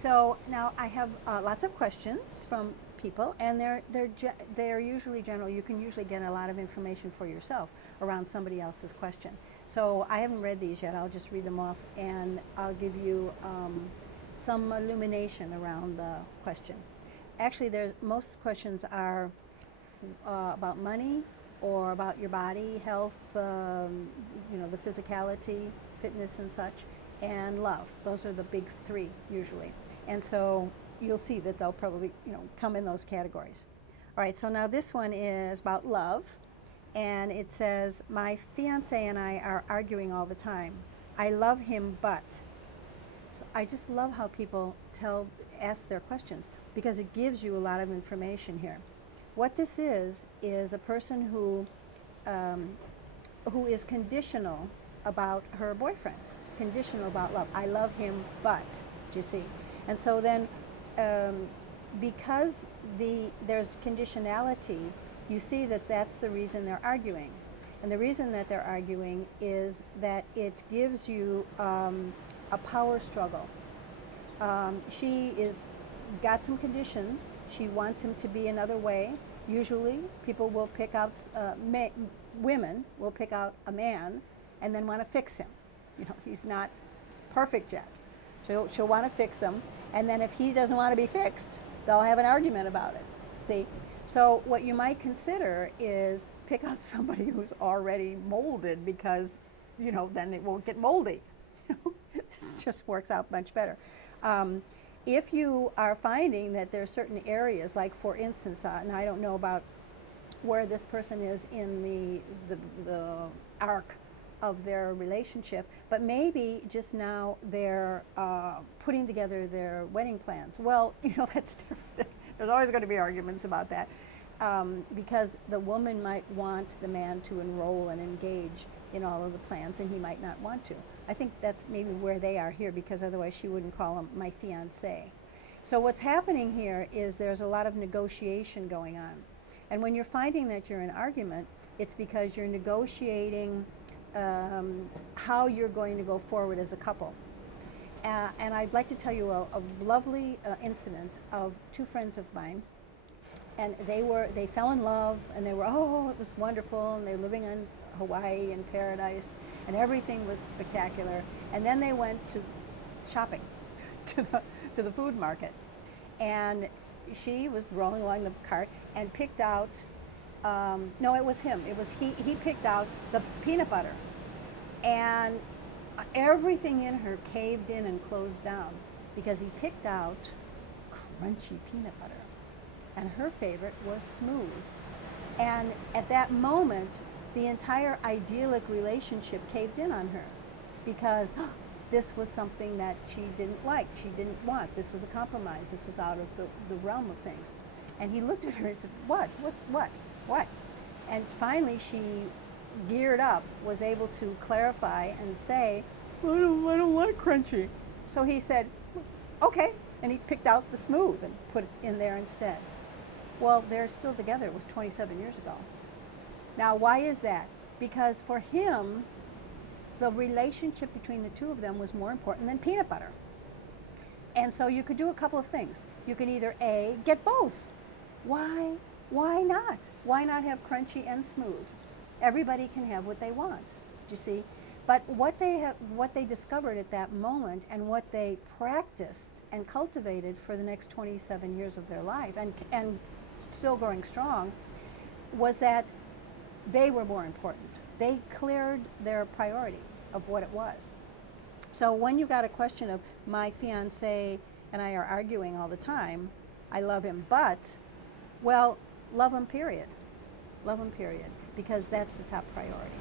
So now I have lots of questions from people, and they're usually general. You can usually get a lot of information for yourself around somebody else's question. So I haven't read these yet. I'll just read them off, and I'll give you some illumination around the question. Actually, most questions are about money or about your body, health, the physicality, fitness, and such, and love. Those are the big three usually. And so you'll see that they'll probably come in those categories. All right, so now this one is about love, and it says, my fiance and I are arguing all the time. I love him, but. So I just love how people ask their questions, because it gives you a lot of information here. What this is a person who is conditional about her boyfriend, conditional about love. I love him, but, do you see? And so then, because there's conditionality, you see that that's the reason they're arguing. And the reason that they're arguing is that it gives you a power struggle. She is got some conditions. She wants him to be another way. Usually, people will pick out, women will pick out a man and then want to fix him. He's not perfect yet. She'll want to fix him, and then if he doesn't want to be fixed, they'll have an argument about it. See? So what you might consider is pick out somebody who's already molded, because, then it won't get moldy. This just works out much better. If you are finding that there are certain areas, like for instance, and I don't know about where this person is in the arc of their relationship, but maybe just now they're putting together their wedding plans. Well, that's different. There's always going to be arguments about that, because the woman might want the man to enroll and engage in all of the plans, and he might not want to. I think that's maybe where they are here, because otherwise she wouldn't call him my fiancé. So what's happening here is there's a lot of negotiation going on. And when you're finding that you're in argument, it's because you're negotiating how you're going to go forward as a couple. And I'd like to tell you a lovely incident of two friends of mine. And they fell in love, and it was wonderful, and they were living in Hawaii in paradise, and everything was spectacular. And then they went to shopping, to the food market, and she was rolling along the cart and picked out, no, it was him. It was he picked out the peanut butter, and everything in her caved in and closed down, because he picked out crunchy peanut butter, and her favorite was smooth. And at that moment, the entire idyllic relationship caved in on her, because this was something that she didn't like, she didn't want. This was a compromise. This was out of the realm of things. And he looked at her and said, what? And finally she geared up, was able to clarify and say, I don't like crunchy. So he said, okay. And he picked out the smooth and put it in there instead. Well, they're still together. It was 27 years ago. Now, why is that? Because for him, the relationship between the two of them was more important than peanut butter. And so you could do a couple of things. You could either A, get both. Why? Why not? Why not have crunchy and smooth? Everybody can have what they want, do you see? But what they discovered at that moment, and what they practiced and cultivated for the next 27 years of their life, and still growing strong, was that they were more important. They cleared their priority of what it was. So when you got a question of, my fiance and I are arguing all the time, I love him, but, well, love him, period. Love him, period, because that's the top priority.